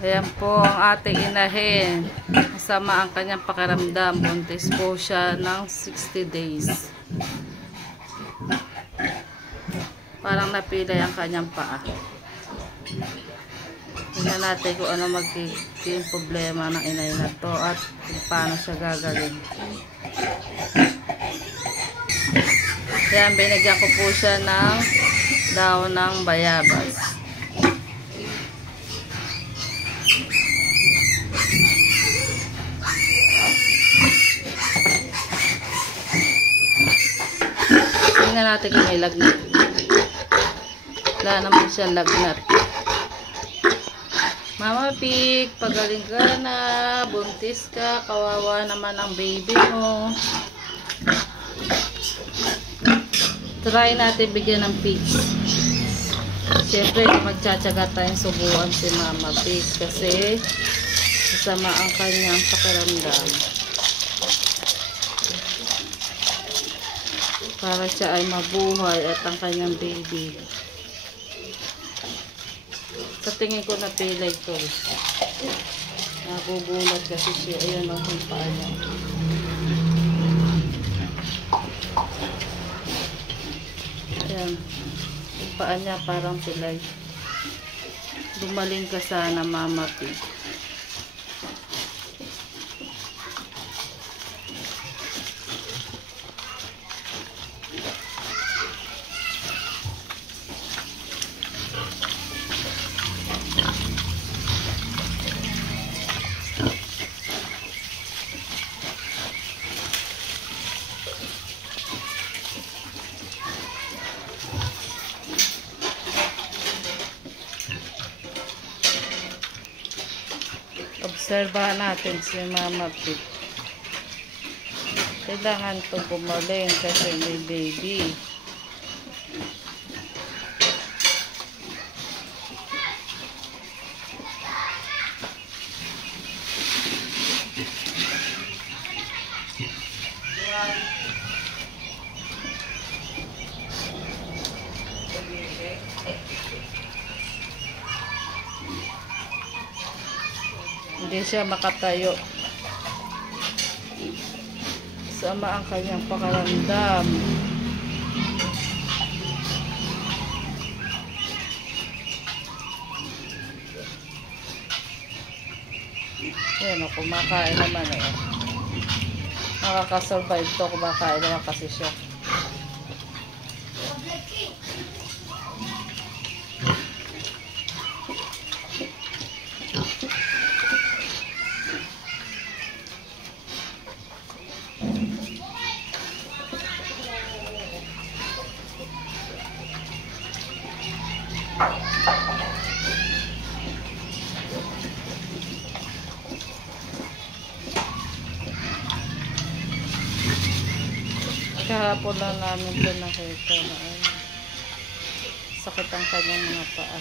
Ayan po ang ating inahin. Masama ang kanyang pakiramdam. Buntis po siya ng 60 days. Parang napilay ang kanyang paa. Tingnan natin kung ano magiging problema ng inay na to at kung paano siya gagawin. Ayan, binigyan ko po siya ng daon ng bayabas. Tingnan natin kung may lagnat. Wala naman siya lagnat. Mama Pig, pagaling ka na. Buntis ka. Kawawa naman ang baby mo. Try natin bigyan ng peach. Siyempre, magtsatsaga tayong subuan si Mama Pig kasi masama ang kanyang pakiramdam. Para siya ay mabuhay at ang kanyang baby. Sa tingin ko napilay ko. Nagugulat kasi siya. Ayan ang paa niya. Ayan. Yung paa niya parang pilay. Gumaling ka sana, Mama Pig. Obserbahan natin si Mama Pig. Kailangan itong gumaling kasi may baby. Hindi siya makatayo. Sama ang kanyang pakiramdam. Yan o, kumakain naman eh. Nakakasurvive to, kumakain naman kasi siya. Kahapon lang namin ito nakita na sakit ang kanyang mga paa.